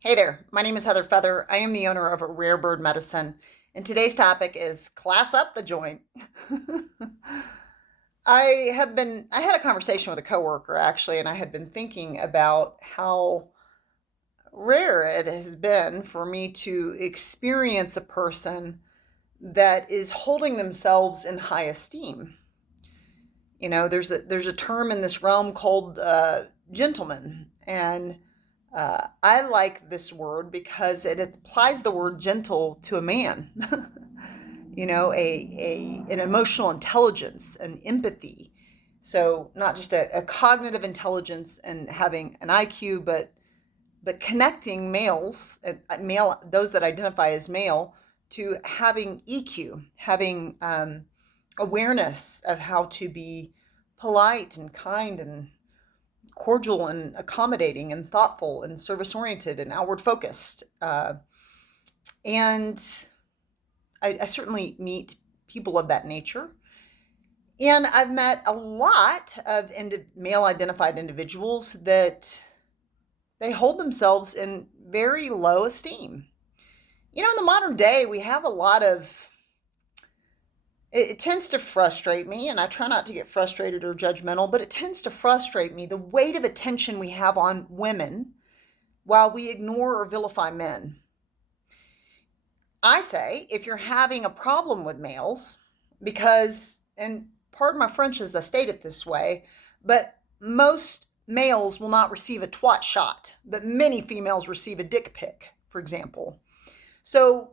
Hey there, my name is Heather Feather. I am the owner of Rare Bird Medicine, and today's topic is class up the joint. I had a conversation with a coworker actually, and I had been thinking about how rare it has been for me to experience a person that is holding themselves in high esteem. You know, there's a term in this realm called gentleman, and I like this word because it applies the word gentle to a man. You know, an emotional intelligence, an empathy. So not just a cognitive intelligence and having an IQ, but connecting males, male those that identify as male, to having EQ, having awareness of how to be polite and kind and cordial and accommodating and thoughtful and service oriented and outward focused. And I certainly meet people of that nature. And I've met a lot of male identified individuals that they hold themselves in very low esteem. You know, in the modern day, we have a lot of, it tends to frustrate me, and I try not to get frustrated or judgmental, but it tends to frustrate me the weight of attention we have on women while we ignore or vilify men. I say if you're having a problem with males, because, and pardon my French as I state it this way, but most males will not receive a twat shot, but many females receive a dick pic, for example. So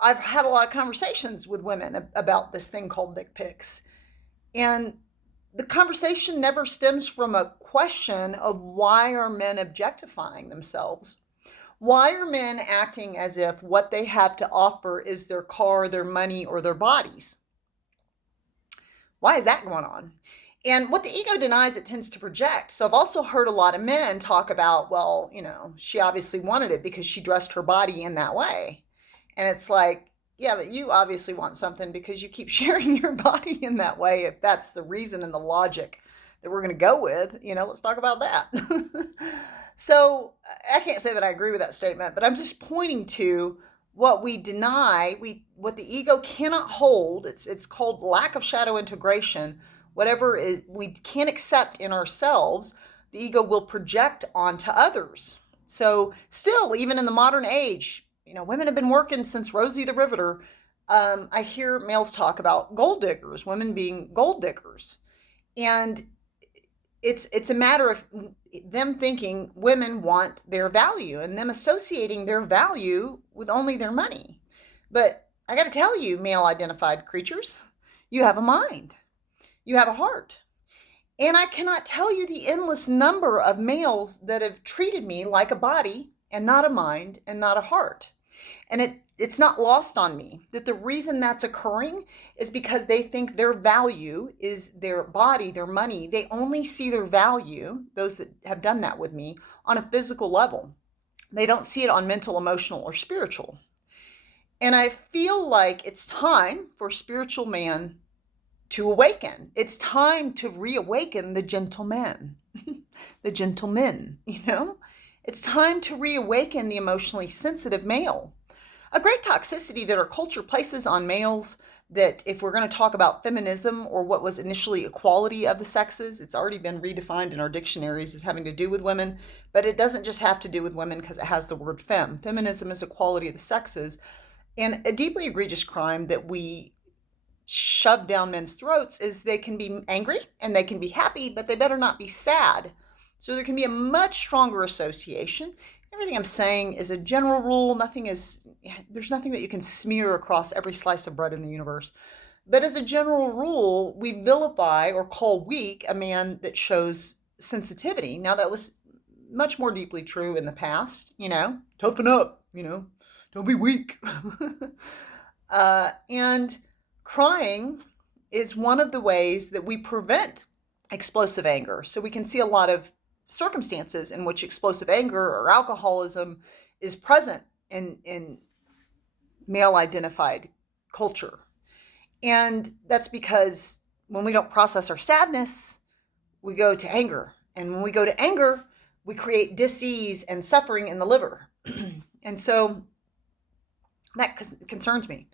I've had a lot of conversations with women about this thing called dick pics. And the conversation never stems from a question of why are men objectifying themselves? Why are men acting as if what they have to offer is their car, their money, or their bodies? Why is that going on? And what the ego denies, it tends to project. So I've also heard a lot of men talk about, well, you know, she obviously wanted it because she dressed her body in that way. And it's like, yeah, but you obviously want something because you keep sharing your body in that way. If that's the reason and the logic that we're going to go with, you know, let's talk about that. So I can't say that I agree with that statement, but I'm just pointing to what we deny, what the ego cannot hold. It's called lack of shadow integration. Whatever is we can't accept in ourselves, the ego will project onto others. So still, even in the modern age, you know, women have been working since Rosie the Riveter. I hear males talk about gold diggers, women being gold diggers, and it's a matter of them thinking women want their value and them associating their value with only their money. But I got to tell you, male identified creatures, you have a mind, you have a heart. And I cannot tell you the endless number of males that have treated me like a body and not a mind and not a heart. And it's not lost on me that the reason that's occurring is because they think their value is their body, their money. They only see their value, those that have done that with me, on a physical level. They don't see it on mental, emotional, or spiritual. And I feel like it's time for spiritual man to awaken. It's time to reawaken the gentleman, the gentlemen, you know? It's time to reawaken the emotionally sensitive male. A great toxicity that our culture places on males, that if we're going to talk about feminism or what was initially equality of the sexes, it's already been redefined in our dictionaries as having to do with women, but it doesn't just have to do with women because it has the word fem. Feminism is equality of the sexes. And a deeply egregious crime that we shove down men's throats is they can be angry and they can be happy, but they better not be sad. So there can be a much stronger association. Everything I'm saying is a general rule. There's nothing that you can smear across every slice of bread in the universe. But as a general rule, we vilify or call weak a man that shows sensitivity. Now, that was much more deeply true in the past, you know, toughen up, you know, don't be weak. And crying is one of the ways that we prevent explosive anger. So we can see a lot of circumstances in which explosive anger or alcoholism is present in male identified culture. And that's because when we don't process our sadness, we go to anger. And when we go to anger, we create dis-ease and suffering in the liver. And so that concerns me.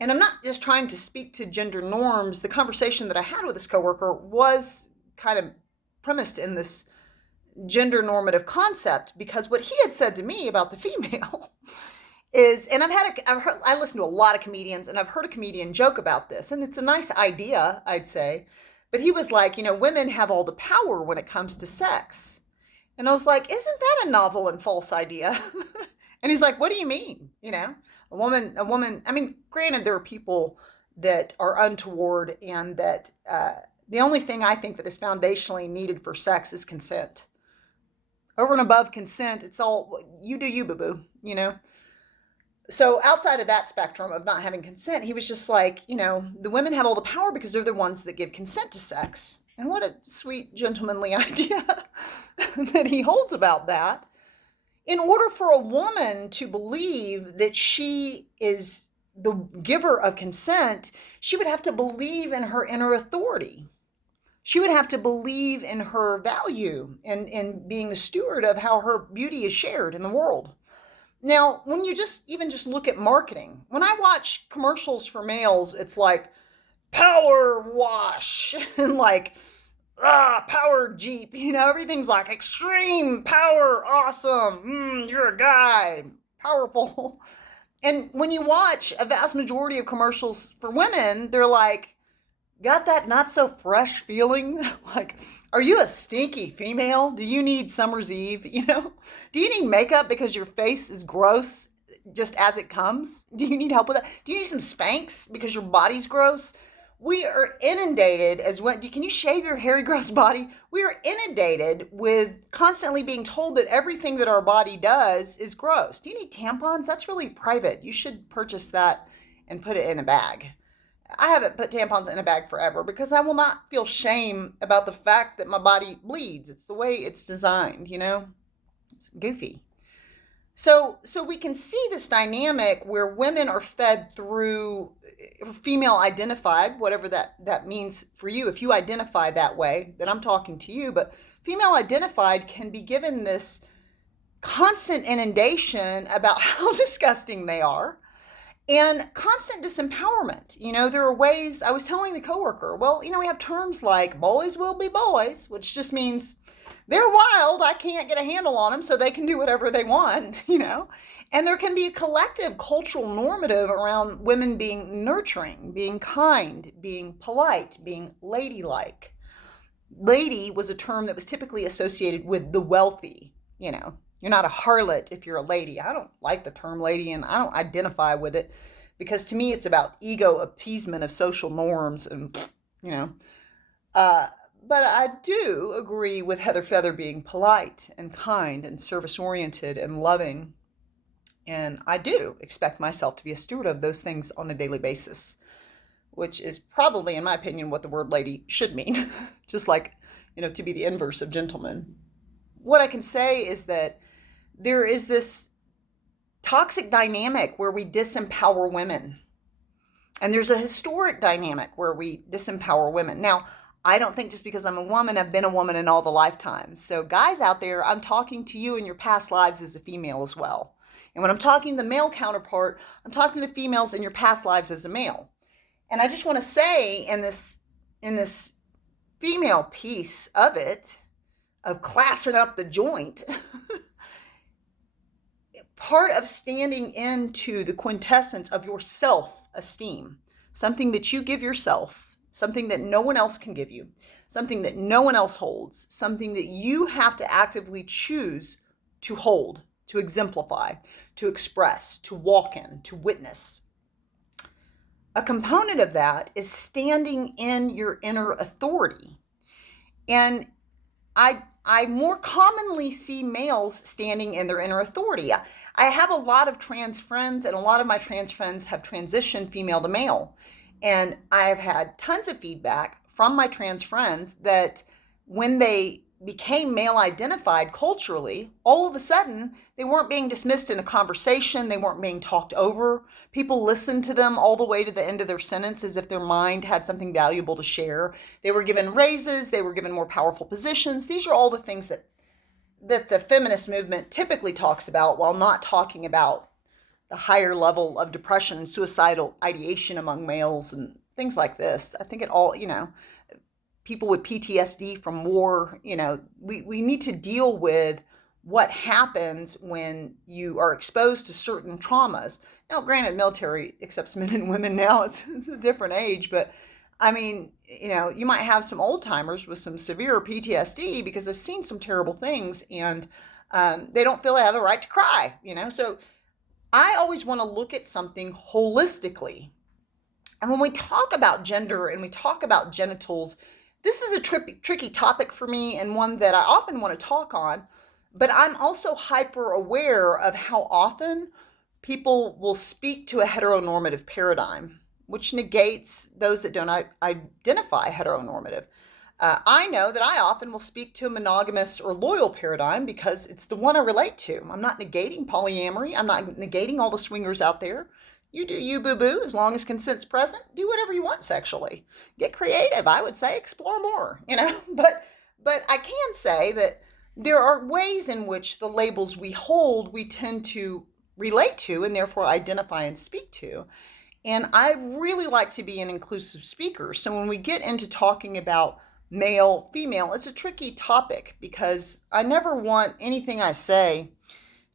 And I'm not just trying to speak to gender norms. The conversation that I had with this coworker was kind of premised in this gender normative concept, because what he had said to me about the female is, and I listen to a lot of comedians, and I've heard a comedian joke about this, and it's a nice idea, I'd say. But he was like, women have all the power when it comes to sex. And I was like, isn't that a novel and false idea? And he's like, what do you mean? I mean, granted, there are people that are untoward, and that the only thing I think that is foundationally needed for sex is consent. Over and above consent, it's all, you do you, boo-boo. So outside of that spectrum of not having consent, he was just like, the women have all the power because they're the ones that give consent to sex. And what a sweet, gentlemanly idea that he holds about that. In order for a woman to believe that she is the giver of consent, she would have to believe in her inner authority. She would have to believe in her value and in being the steward of how her beauty is shared in the world. Now, when you just look at marketing, when I watch commercials for males, it's like power wash and like power Jeep, everything's like extreme power, awesome, you're a guy, powerful. And when you watch a vast majority of commercials for women, they're like, got that not so fresh feeling? Like, are you a stinky female? Do you need summer's eve? Do you need makeup because your face is gross just as it comes? Do you need help with that? Do you need some Spanx because your body's gross? We are inundated can you shave your hairy, gross body? We are inundated with constantly being told that everything that our body does is gross. Do you need tampons? That's really private. You should purchase that and put it in a bag. I haven't put tampons in a bag forever because I will not feel shame about the fact that my body bleeds. It's the way it's designed, It's goofy. So we can see this dynamic where women are fed through female identified, whatever that means for you. If you identify that way, then I'm talking to you. But female identified can be given this constant inundation about how disgusting they are and constant disempowerment. There are ways, I was telling the coworker, we have terms like boys will be boys, which just means they're wild. I can't get a handle on them, so they can do whatever they want, And there can be a collective cultural normative around women being nurturing, being kind, being polite, being ladylike. Lady was a term that was typically associated with the wealthy, You're not a harlot if you're a lady. I don't like the term lady, and I don't identify with it because to me it's about ego appeasement of social norms and, But I do agree with Heather Feather being polite and kind and service-oriented and loving. And I do expect myself to be a steward of those things on a daily basis, which is probably, in my opinion, what the word lady should mean. Just like, to be the inverse of gentleman. What I can say is that there is this toxic dynamic where we disempower women. And there's a historic dynamic where we disempower women. Now, I don't think just because I'm a woman, I've been a woman in all the lifetimes. So guys out there, I'm talking to you in your past lives as a female as well. And when I'm talking to the male counterpart, I'm talking to the females in your past lives as a male. And I just want to say in this female piece of it, of classing up the joint, part of standing into the quintessence of your self-esteem, something that you give yourself, something that no one else can give you, something that no one else holds, something that you have to actively choose to hold, to exemplify, to express, to walk in, to witness. A component of that is standing in your inner authority. And I more commonly see males standing in their inner authority. I have a lot of trans friends, and a lot of my trans friends have transitioned female to male. And I've had tons of feedback from my trans friends that when they became male identified culturally, all of a sudden they weren't being dismissed in a conversation. They weren't being talked over. People listened to them all the way to the end of their sentence as if their mind had something valuable to share. They were given raises. They were given more powerful positions. These are all the things that the feminist movement typically talks about while not talking about the higher level of depression and suicidal ideation among males and things like this. I think it all, people with PTSD from war, we need to deal with what happens when you are exposed to certain traumas. Now, granted, military accepts men and women now, it's a different age, but I mean, you might have some old timers with some severe PTSD because they've seen some terrible things and they don't feel they have the right to cry, So I always want to look at something holistically. And when we talk about gender and we talk about genitals, this is a tricky topic for me and one that I often want to talk on, but I'm also hyper aware of how often people will speak to a heteronormative paradigm, which negates those that don't identify heteronormative. I know that I often will speak to a monogamous or loyal paradigm because it's the one I relate to. I'm not negating polyamory. I'm not negating all the swingers out there. You do you, boo-boo, as long as consent's present. Do whatever you want sexually. Get creative, I would say. Explore more, But I can say that there are ways in which the labels we hold, we tend to relate to and therefore identify and speak to. And I really like to be an inclusive speaker. So when we get into talking about male, female, it's a tricky topic because I never want anything I say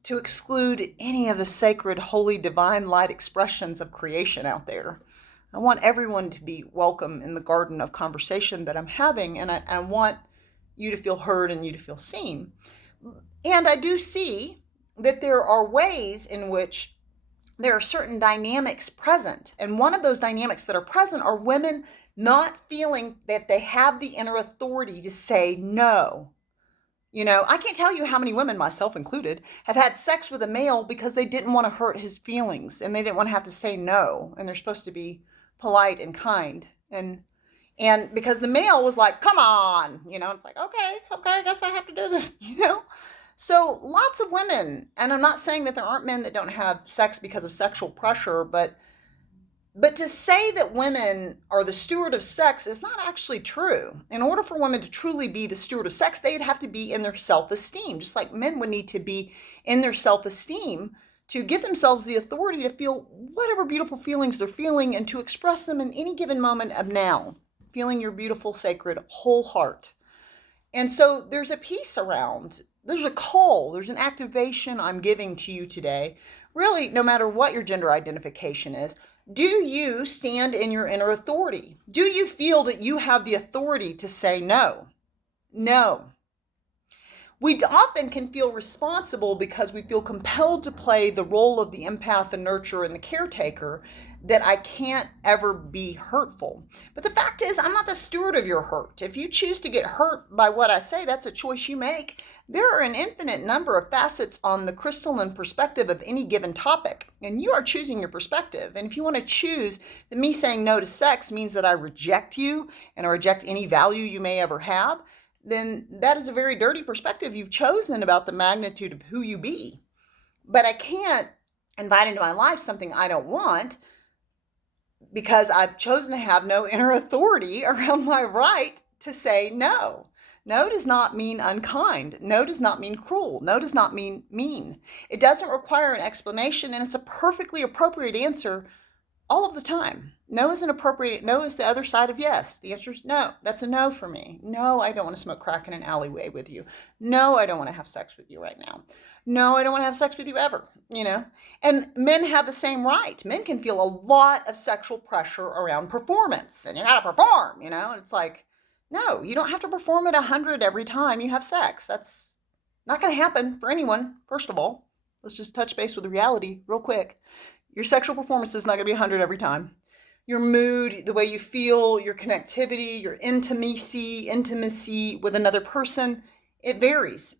to exclude any of the sacred, holy, divine light expressions of creation out there. I want everyone to be welcome in the garden of conversation that I'm having, and I want you to feel heard and you to feel seen. And I do see that there are ways in which there are certain dynamics present. And one of those dynamics that are present are women not feeling that they have the inner authority to say no. I can't tell you how many women, myself included, have had sex with a male because they didn't want to hurt his feelings and they didn't want to have to say no. And they're supposed to be polite and kind. And because the male was like, come on, it's like, okay, I guess I have to do this, So lots of women, and I'm not saying that there aren't men that don't have sex because of sexual pressure, but to say that women are the steward of sex is not actually true. In order for women to truly be the steward of sex, they'd have to be in their self-esteem, just like men would need to be in their self-esteem to give themselves the authority to feel whatever beautiful feelings they're feeling and to express them in any given moment of now, feeling your beautiful, sacred, whole heart. And so there's a piece around, there's a call, there's an activation I'm giving to you today. Really, no matter what your gender identification is, do you stand in your inner authority? Do you feel that you have the authority to say no? No. We often can feel responsible because we feel compelled to play the role of the empath, the nurturer, and the caretaker, that I can't ever be hurtful. But the fact is, I'm not the steward of your hurt. If you choose to get hurt by what I say, that's a choice you make. There are an infinite number of facets on the crystalline perspective of any given topic, and you are choosing your perspective. And if you want to choose that me saying no to sex means that I reject you and I reject any value you may ever have, then that is a very dirty perspective you've chosen about the magnitude of who you be. But I can't invite into my life something I don't want because I've chosen to have no inner authority around my right to say no. No does not mean unkind. No does not mean cruel. No does not mean mean. It doesn't require an explanation, and it's a perfectly appropriate answer all of the time. No is an appropriate, no is the other side of yes. The answer is no. That's a no for me. No, I don't want to smoke crack in an alleyway with you. No, I don't want to have sex with you right now. No, I don't want to have sex with you ever, And men have the same right. Men can feel a lot of sexual pressure around performance, and you got to perform, and it's like, no, you don't have to perform at 100 every time you have sex. That's not going to happen for anyone, first of all. Let's just touch base with the reality real quick. Your sexual performance is not going to be 100 every time. Your mood, the way you feel, your connectivity, your intimacy with another person, it varies.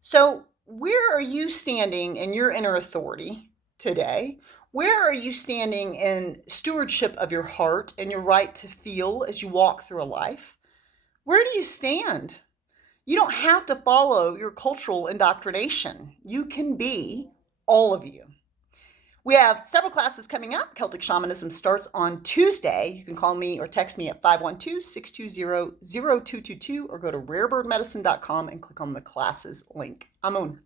So where are you standing in your inner authority today? Where are you standing in stewardship of your heart and your right to feel as you walk through a life? Where do you stand? You don't have to follow your cultural indoctrination. You can be all of you. We have several classes coming up. Celtic Shamanism starts on Tuesday. You can call me or text me at 512-620-0222 or go to rarebirdmedicine.com and click on the classes link. Amun.